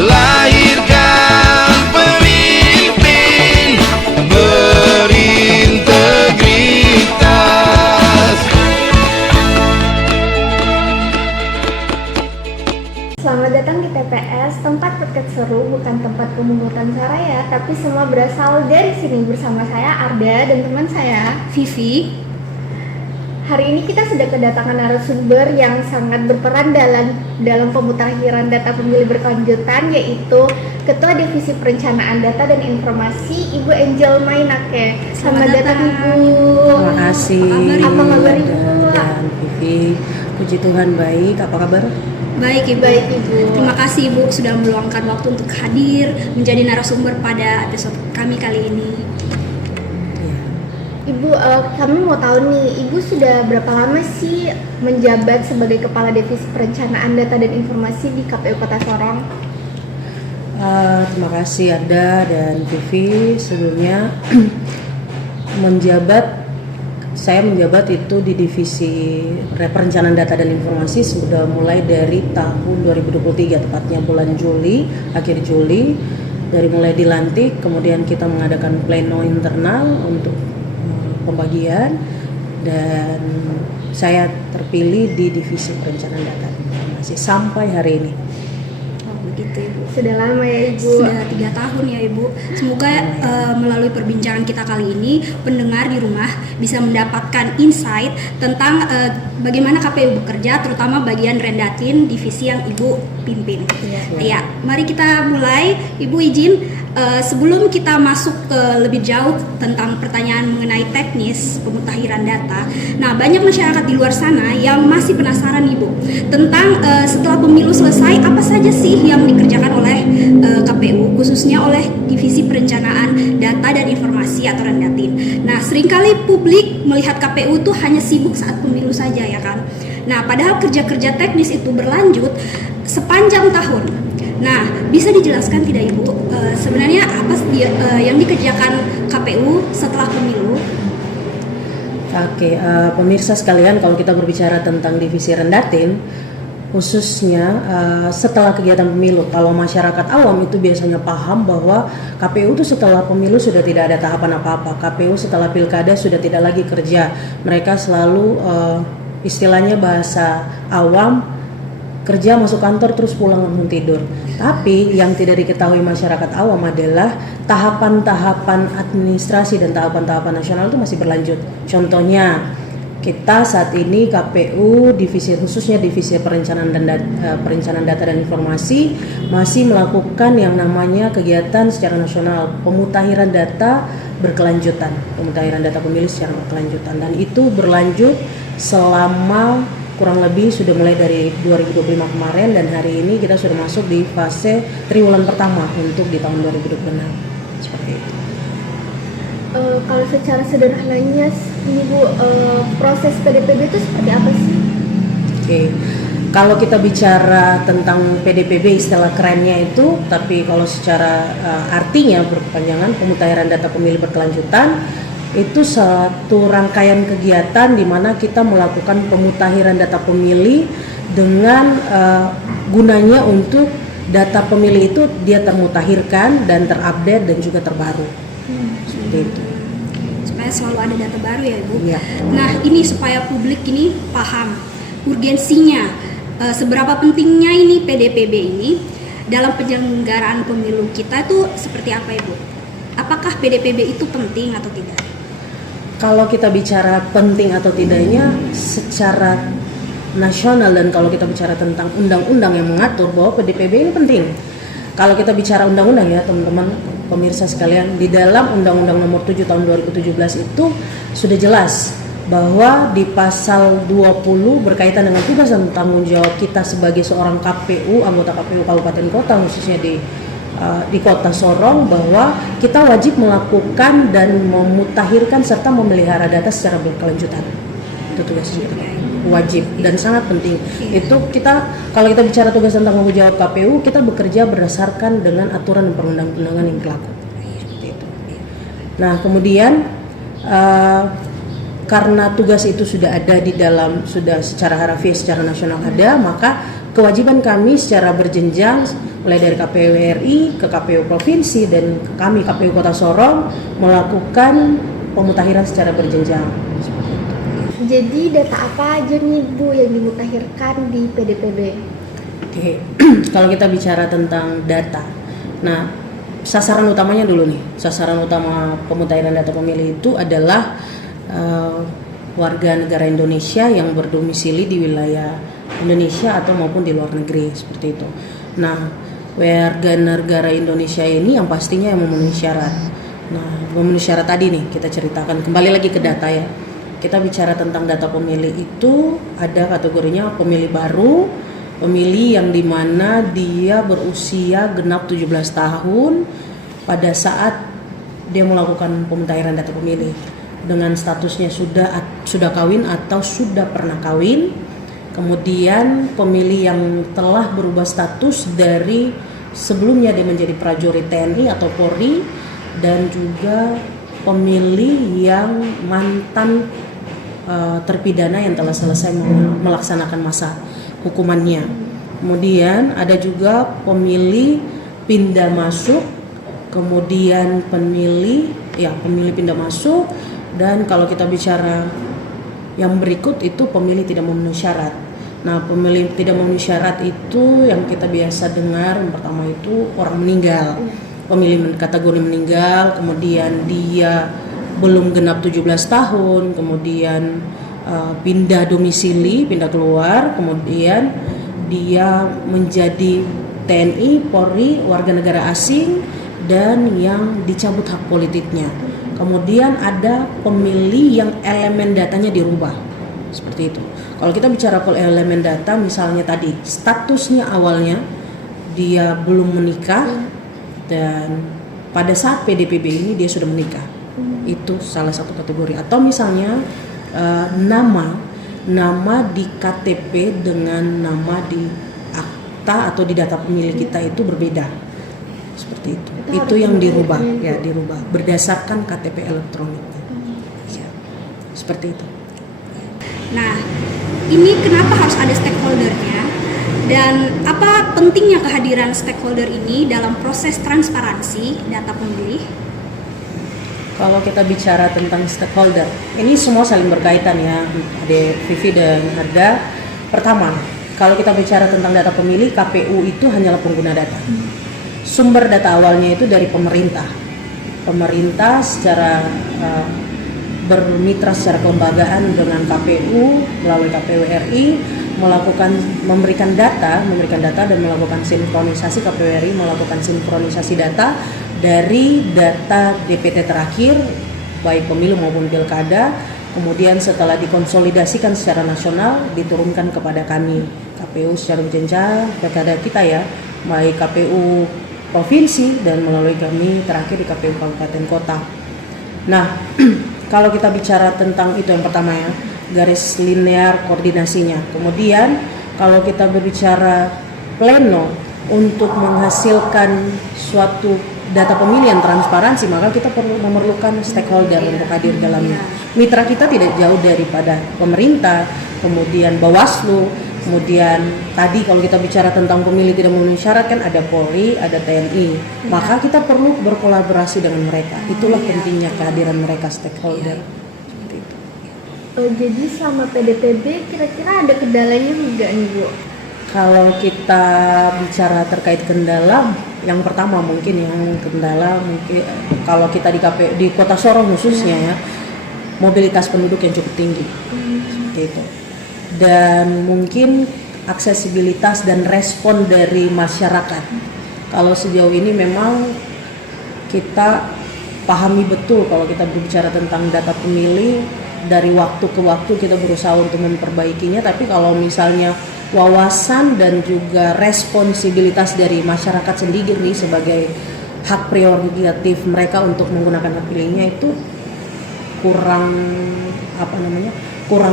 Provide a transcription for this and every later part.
lahirkan pemimpin berintegritas. Selamat datang di TPS, tempat podcast seru, bukan tempat pemungutan suara ya, tapi semua berasal dari sini. Bersama saya Arda dan teman saya Vivi. Hari ini kita sudah kedatangan narasumber yang sangat berperan dalam pemutakhiran data pemilih berkelanjutan, yaitu Ketua Divisi Perencanaan Data dan Informasi, Ibu Angel Mainake. Selamat datang Ibu. Terima kasih. Apa kabar Ibu? Dan Vivi, puji Tuhan baik. Apa kabar? Baik Ibu. Baik Ibu. Terima kasih Ibu sudah meluangkan waktu untuk hadir menjadi narasumber pada episode kami kali ini. Ibu, kami mau tahu nih, Ibu sudah berapa lama sih menjabat sebagai Kepala Divisi Perencanaan Data dan Informasi di KPU Kota Sorong? Terima kasih Ada dan Vivi. Sebelumnya saya menjabat itu di Divisi Perencanaan Data dan Informasi sudah mulai dari tahun 2023, tepatnya bulan Juli, akhir Juli. Dari mulai dilantik, kemudian kita mengadakan pleno internal untuk pembagian, dan saya terpilih di Divisi Perencanaan Data dan Informasi sampai hari ini. Oh begitu Ibu. Sudah lama ya Ibu? Sudah 3 tahun ya Ibu. Semoga melalui perbincangan kita kali ini pendengar di rumah bisa mendapatkan insight tentang bagaimana KPU bekerja, terutama bagian Rendatin divisi yang Ibu pimpin. Ya, mari kita mulai. Ibu izin sebelum kita masuk ke lebih jauh tentang pertanyaan mengenai teknis pemutakhiran data. Nah, banyak masyarakat di luar sana yang masih penasaran Ibu tentang setelah pemilu selesai apa saja sih yang dikerjakan oleh KPU, khususnya oleh Divisi Perencanaan Data dan Informasi atau Rendatin. Nah, seringkali publik melihat KPU tuh hanya sibuk saat pemilu saja ya kan. Nah, padahal kerja-kerja teknis itu berlanjut sepanjang tahun. Nah, bisa dijelaskan tidak Ibu sebenarnya apa yang dikerjakan KPU setelah pemilu? Oke, pemirsa sekalian, kalau kita berbicara tentang Divisi Rendatin, khususnya setelah kegiatan pemilu, kalau masyarakat awam itu biasanya paham bahwa KPU itu setelah pemilu sudah tidak ada tahapan apa-apa. KPU setelah pilkada sudah tidak lagi kerja. Mereka selalu istilahnya bahasa awam, kerja, masuk kantor, terus pulang langsung tidur. Tapi yang tidak diketahui masyarakat awam adalah tahapan-tahapan administrasi dan tahapan-tahapan nasional itu masih berlanjut. Contohnya, kita saat ini KPU khususnya Divisi Perencanaan Data dan Informasi masih melakukan yang namanya kegiatan secara nasional pemutakhiran data berkelanjutan, pemutakhiran data pemilih secara berkelanjutan, dan itu berlanjut selama kurang lebih sudah mulai dari 2025 kemarin, dan hari ini kita sudah masuk di fase triwulan pertama untuk di tahun 2026 seperti itu. Kalau secara sederhananya Ibu, proses PDPB itu seperti apa sih? Oke. Kalau kita bicara tentang PDPB, istilah kerennya itu, tapi kalau secara artinya berkepanjangan pemutakhiran data pemilih berkelanjutan, itu satu rangkaian kegiatan di mana kita melakukan pemutakhiran data pemilih dengan gunanya untuk data pemilih itu dia termutakhirkan dan terupdate dan juga terbaru. Seperti itu. Supaya selalu ada data baru ya Ibu. Ya. Nah, ini supaya publik ini paham urgensinya, seberapa pentingnya ini PDPB ini dalam penyelenggaraan pemilu kita itu seperti apa Ibu? Apakah PDPB itu penting atau tidak? Kalau kita bicara penting atau tidaknya secara nasional, dan kalau kita bicara tentang undang-undang yang mengatur bahwa PDPB ini penting. Kalau kita bicara undang-undang ya teman-teman pemirsa sekalian, di dalam Undang-Undang Nomor 7 Tahun 2017 itu sudah jelas bahwa di pasal 20 berkaitan dengan tugas dan tanggung jawab kita sebagai seorang KPU, anggota KPU Kabupaten Kota, khususnya di Kota Sorong, bahwa kita wajib melakukan dan memutakhirkan serta memelihara data secara berkelanjutan. Itu tugas kita, wajib dan sangat penting. Itu kita, kalau kita bicara tugas dan tanggung jawab KPU, kita bekerja berdasarkan dengan aturan dan perundang-undangan yang berlaku. Seperti itu. Nah, kemudian karena tugas itu sudah ada di dalam, sudah secara harafiah secara nasional ada, maka kewajiban kami secara berjenjang mulai dari KPU RI ke KPU provinsi dan kami KPU Kota Sorong melakukan pemutahiran secara berjenjang. Jadi data apa aja nih Bu yang dimutakhirkan di PDPB? Oke, kalau kita bicara tentang data, nah sasaran utamanya dulu nih, sasaran utama pemutahiran data pemilih itu adalah warga negara Indonesia yang berdomisili di wilayah Indonesia atau maupun di luar negeri seperti itu. Nah, warga negara Indonesia ini yang pastinya yang memenuhi syarat. Nah, memenuhi syarat tadi nih kita ceritakan kembali lagi ke data ya. Kita bicara tentang data pemilih itu ada kategorinya pemilih baru, pemilih yang dimana dia berusia genap 17 tahun pada saat dia melakukan pemutahiran data pemilih dengan statusnya sudah kawin atau sudah pernah kawin. Kemudian pemilih yang telah berubah status dari sebelumnya dia menjadi prajurit TNI atau Polri, dan juga pemilih yang mantan terpidana yang telah selesai melaksanakan masa hukumannya. Kemudian ada juga pemilih pindah masuk, kemudian pemilih pindah masuk, dan kalau kita bicara yang berikut itu pemilih tidak memenuhi syarat. Nah, pemilih tidak memenuhi syarat itu yang kita biasa dengar yang pertama itu orang meninggal. Pemilih kategori meninggal, kemudian dia belum genap 17 tahun, kemudian pindah domisili, pindah keluar, kemudian dia menjadi TNI, Polri, warga negara asing, dan yang dicabut hak politiknya. Kemudian ada pemilih yang elemen datanya dirubah, seperti itu. Kalau kita bicara elemen data, misalnya tadi statusnya awalnya dia belum menikah dan pada saat PDPB ini dia sudah menikah, itu salah satu kategori. Atau misalnya nama di KTP dengan nama di akta atau di data pemilih kita itu berbeda, seperti itu. Itu yang dirubah, ya dirubah berdasarkan KTP elektronik. Ya, seperti itu. Nah, ini kenapa harus ada stakeholdernya dan apa pentingnya kehadiran stakeholder ini dalam proses transparansi data pemilih? Kalau kita bicara tentang stakeholder, ini semua saling berkaitan ya, Ade Vivi dan Harga. Pertama, kalau kita bicara tentang data pemilih, KPU itu hanyalah pengguna data. Sumber data awalnya itu dari pemerintah. Pemerintah secara bermitra secara kelembagaan dengan KPU melalui KPU RI memberikan data dan melakukan sinkronisasi. KPU RI melakukan sinkronisasi data dari data DPT terakhir baik pemilu maupun pilkada, kemudian setelah dikonsolidasikan secara nasional diturunkan kepada kami KPU secara berjenjang pilkada kita ya, baik KPU provinsi dan melalui kami terakhir di KPU kabupaten kota. Nah, kalau kita bicara tentang itu yang pertama ya, garis linear koordinasinya. Kemudian kalau kita berbicara pleno untuk menghasilkan suatu data pemilih yang transparansi, maka kita memerlukan stakeholder untuk hadir dalamnya. Mitra kita tidak jauh daripada pemerintah, kemudian Bawaslu, kemudian tadi kalau kita bicara tentang pemilih tidak memenuhi syarat kan ada Polri, ada TNI, maka kita perlu berkolaborasi dengan mereka. Itulah pentingnya kehadiran mereka stakeholder. Seperti itu. Jadi selama PDPB kira-kira ada kendalanya enggak nih Bu? Kalau kita bicara terkait kendala, yang pertama mungkin kalau kita di Kota Sorong khususnya ya, mobilitas penduduk yang cukup tinggi, seperti itu. Dan mungkin aksesibilitas dan respon dari masyarakat. Kalau sejauh ini memang kita pahami betul kalau kita berbicara tentang data pemilih, dari waktu ke waktu kita berusaha untuk memperbaikinya, tapi kalau misalnya wawasan dan juga responsibilitas dari masyarakat sendiri sebagai hak prerogatif mereka untuk menggunakan hak pilihnya itu kurang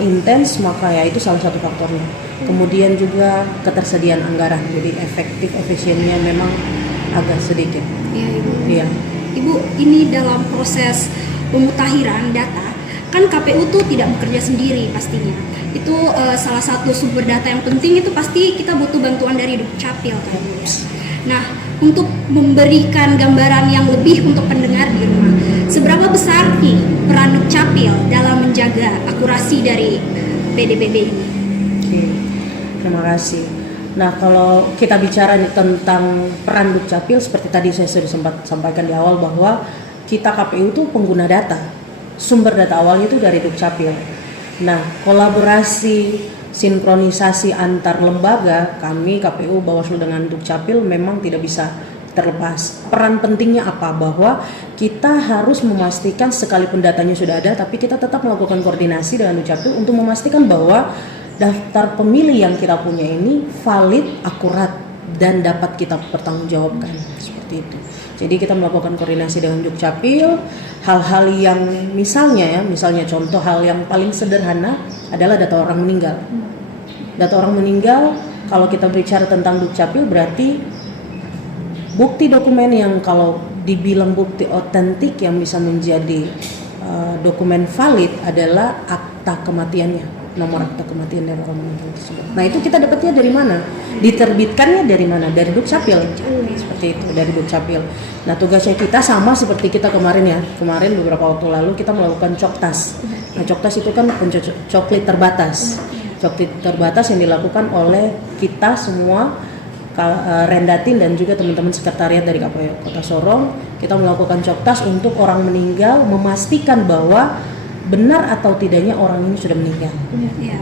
intens, maka ya itu salah satu faktornya. Kemudian juga ketersediaan anggaran, jadi efisiennya memang agak sedikit. Iya, Ibu. Iya. Ibu, ini dalam proses pemutahiran data kan KPU tuh tidak bekerja sendiri pastinya. itu salah satu sumber data yang penting itu pasti kita butuh bantuan dari Dukcapil kan. Nah, untuk memberikan gambaran yang lebih untuk pendengar di rumah, seberapa besar nih peran Dukcapil dalam menjaga akurasi dari PDPB ini? Oke, terima kasih. Nah, kalau kita bicara nih tentang peran Dukcapil, seperti tadi saya sudah sempat sampaikan di awal bahwa kita KPU itu pengguna data. Sumber data awalnya itu dari Dukcapil. Nah, kolaborasi, sinkronisasi antar lembaga, kami KPU, Bawaslu dengan Dukcapil memang tidak bisa terlepas. Peran pentingnya apa? Bahwa kita harus memastikan sekalipun datanya sudah ada, tapi kita tetap melakukan koordinasi dengan Dukcapil untuk memastikan bahwa daftar pemilih yang kita punya ini valid, akurat, dan dapat kita pertanggungjawabkan. Seperti itu. Jadi kita melakukan koordinasi dengan Dukcapil, hal-hal yang misalnya contoh hal yang paling sederhana adalah data orang meninggal. Data orang meninggal, kalau kita bicara tentang Dukcapil berarti bukti dokumen yang kalau dibilang bukti otentik yang bisa menjadi dokumen valid adalah akta kematiannya. Nomor akta kematian dari orang meninggal tersebut. Nah, itu kita dapatnya dari mana? Diterbitkannya dari mana? Dari Dukcapil. Seperti itu, dari Dukcapil. Nah, tugasnya kita sama seperti kita kemarin ya. Kemarin beberapa waktu lalu kita melakukan coktas. Nah, coktas itu kan coklit terbatas. Coklit terbatas yang dilakukan oleh kita semua, Rendatin dan juga teman-teman sekretariat dari KPU Kota Sorong. Kita melakukan coktas untuk orang meninggal, memastikan bahwa benar atau tidaknya orang ini sudah meninggal.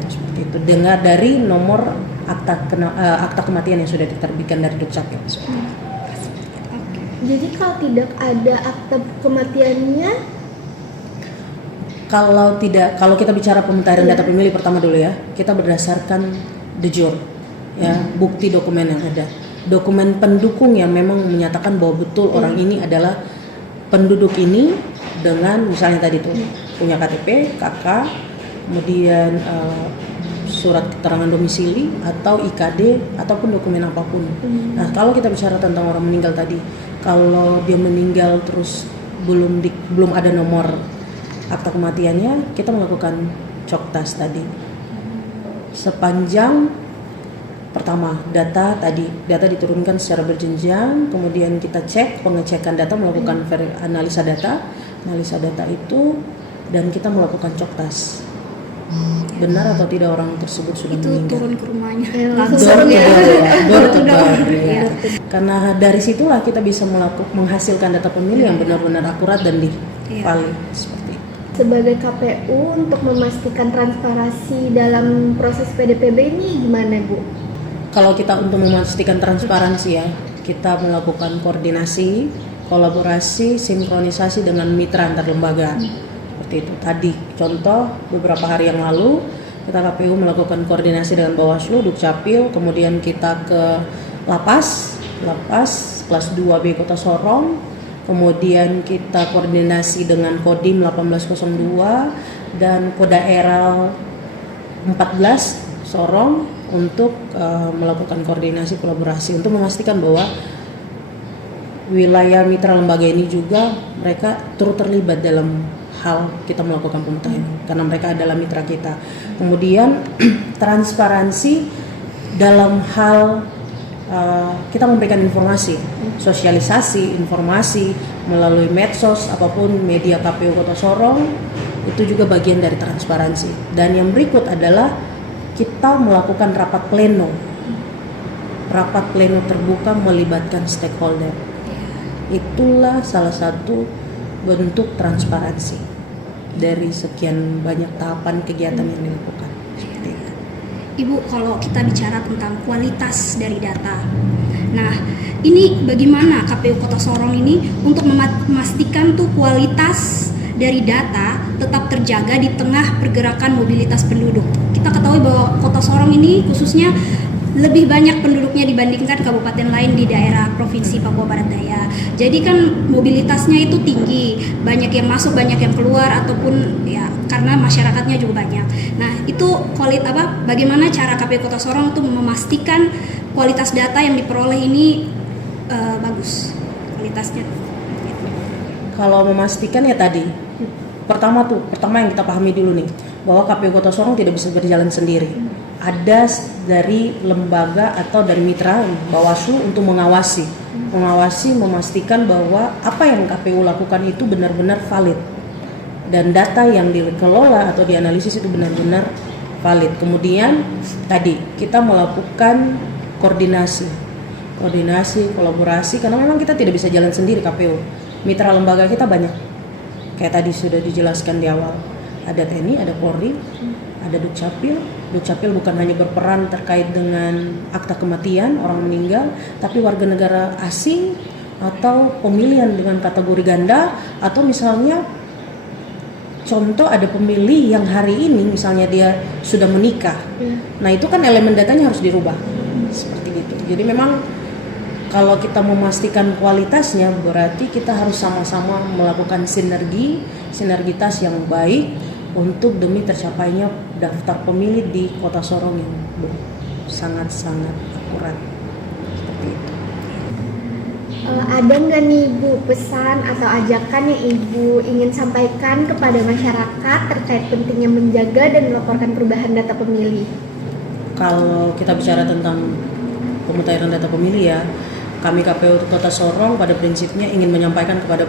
Seperti itu. Dengar dari nomor akta kematian yang sudah diterbitkan dari Dukcapil. Jadi kalau tidak ada akta kematiannya, kalau kita bicara pemutahiran data pemilih pertama dulu ya, kita berdasarkan de jure, ya, bukti dokumen yang ada, dokumen pendukung yang memang menyatakan bahwa betul orang ini adalah penduduk ini dengan misalnya tadi tuh punya KTP, KK, kemudian surat keterangan domisili atau IKD ataupun dokumen apapun. Nah, kalau kita bicara tentang orang meninggal tadi, kalau dia meninggal terus belum ada nomor akta kematiannya, kita melakukan coktas tadi. Sepanjang pertama data diturunkan secara berjenjang, kemudian kita cek pengecekan data, melakukan analisa data itu, dan kita melakukan coktas. Benar atau tidak orang tersebut sudah Itu meninggal. turun ke rumahnya Door to door, ya. Karena dari situlah kita bisa menghasilkan data pemilih yang benar-benar akurat dan valid. Seperti itu. sebagai KPU untuk memastikan transparansi dalam proses PDPB ini gimana, Bu? Kalau kita untuk memastikan transparansi ya, kita melakukan koordinasi, kolaborasi, sinkronisasi dengan mitra antar lembaga. Seperti itu. Tadi contoh beberapa hari yang lalu kita KPU melakukan koordinasi dengan Bawaslu, Dukcapil, kemudian kita ke Lapas kelas 2B Kota Sorong, kemudian kita koordinasi dengan Kodim 1802 dan Kodaeral 14 Sorong untuk melakukan koordinasi kolaborasi untuk memastikan bahwa wilayah mitra lembaga ini juga mereka turut terlibat dalam hal kita melakukan pemutahiran karena mereka adalah mitra kita. Kemudian transparansi dalam hal kita memberikan informasi, sosialisasi informasi melalui medsos apapun media KPU Kota Sorong, itu juga bagian dari transparansi. Dan yang berikut adalah kita melakukan rapat pleno terbuka melibatkan stakeholder. Itulah salah satu bentuk transparansi dari sekian banyak tahapan kegiatan yang dilakukan. Seperti itu. Ibu, kalau kita bicara tentang kualitas dari data, nah ini bagaimana KPU Kota Sorong ini untuk memastikan tuh kualitas dari data tetap terjaga di tengah pergerakan mobilitas penduduk. Kita ketahui bahwa Kota Sorong ini khususnya lebih banyak penduduknya dibandingkan kabupaten lain di daerah Provinsi Papua Barat Daya. Jadi kan mobilitasnya itu tinggi, banyak yang masuk, banyak yang keluar, ataupun ya karena masyarakatnya juga banyak. Nah itu bagaimana cara KPU Kota Sorong untuk memastikan kualitas data yang diperoleh ini bagus kualitasnya? Kalau memastikan ya tadi, pertama yang kita pahami dulu nih, bahwa KPU Kota Sorong tidak bisa berjalan sendiri. Ada dari lembaga atau dari mitra Bawaslu untuk mengawasi, memastikan bahwa apa yang KPU lakukan itu benar-benar valid dan data yang dikelola atau dianalisis itu benar-benar valid. Kemudian tadi kita melakukan koordinasi, kolaborasi, karena memang kita tidak bisa jalan sendiri KPU. Mitra lembaga kita banyak, kayak tadi sudah dijelaskan di awal. Ada TNI, ada Polri, ada Dukcapil. Dukcapil bukan hanya berperan terkait dengan akta kematian orang meninggal, tapi warga negara asing atau pemilihan dengan kategori ganda, atau misalnya contoh ada pemilih yang hari ini misalnya dia sudah menikah. Nah itu kan elemen datanya harus dirubah. Seperti gitu. Jadi memang kalau kita memastikan kualitasnya berarti kita harus sama-sama melakukan sinergitas yang baik untuk demi tercapainya daftar pemilih di Kota Sorong yang sangat-sangat akurat. Seperti itu. Ada nggak nih Bu pesan atau ajakan yang Ibu ingin sampaikan kepada masyarakat terkait pentingnya menjaga dan melaporkan perubahan data pemilih? Kalau kita bicara tentang pemutahiran data pemilih ya, kami KPU Kota Sorong pada prinsipnya ingin menyampaikan kepada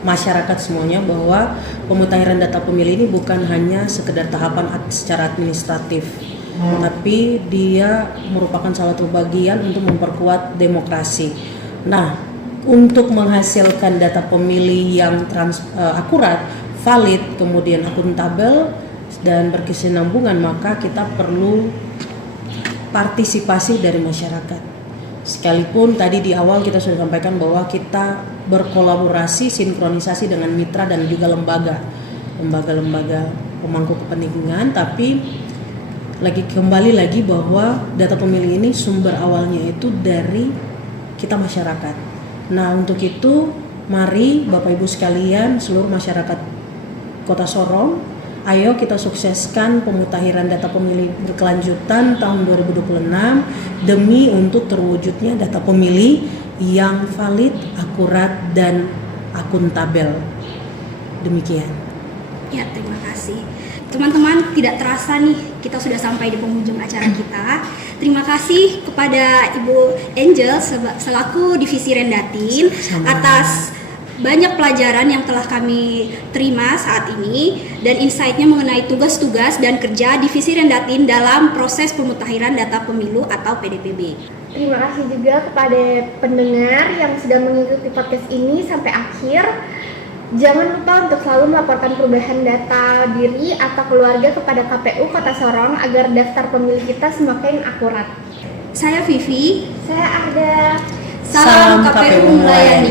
masyarakat semuanya bahwa pemutahiran data pemilih ini bukan hanya sekedar tahapan secara administratif, tapi dia merupakan salah satu bagian untuk memperkuat demokrasi. Nah, untuk menghasilkan data pemilih yang akurat, valid, kemudian akuntabel dan berkesinambungan, maka kita perlu partisipasi dari masyarakat. Sekalipun tadi di awal kita sudah sampaikan bahwa kita berkolaborasi, sinkronisasi dengan mitra dan juga lembaga pemangku kepentingan, tapi kembali lagi bahwa data pemilih ini sumber awalnya itu dari kita masyarakat. Nah untuk itu mari Bapak Ibu sekalian, seluruh masyarakat Kota Sorong, ayo kita sukseskan pemutahiran data pemilih berkelanjutan tahun 2026 demi untuk terwujudnya data pemilih yang valid, akurat, dan akuntabel. Demikian. Ya, terima kasih. Teman-teman, tidak terasa nih kita sudah sampai di penghujung acara kita. Terima kasih kepada Ibu Angel selaku Divisi Rendatin atas banyak pelajaran yang telah kami terima saat ini dan insight-nya mengenai tugas-tugas dan kerja Divisi Rendatin dalam proses pemutahiran data pemilu atau PDPB. Terima kasih juga kepada pendengar yang sudah mengikuti podcast ini sampai akhir. Jangan lupa untuk selalu melaporkan perubahan data diri atau keluarga kepada KPU Kota Sorong agar daftar pemilih kita semakin akurat. Saya Vivi. Saya Arda. Salam KPU melayani.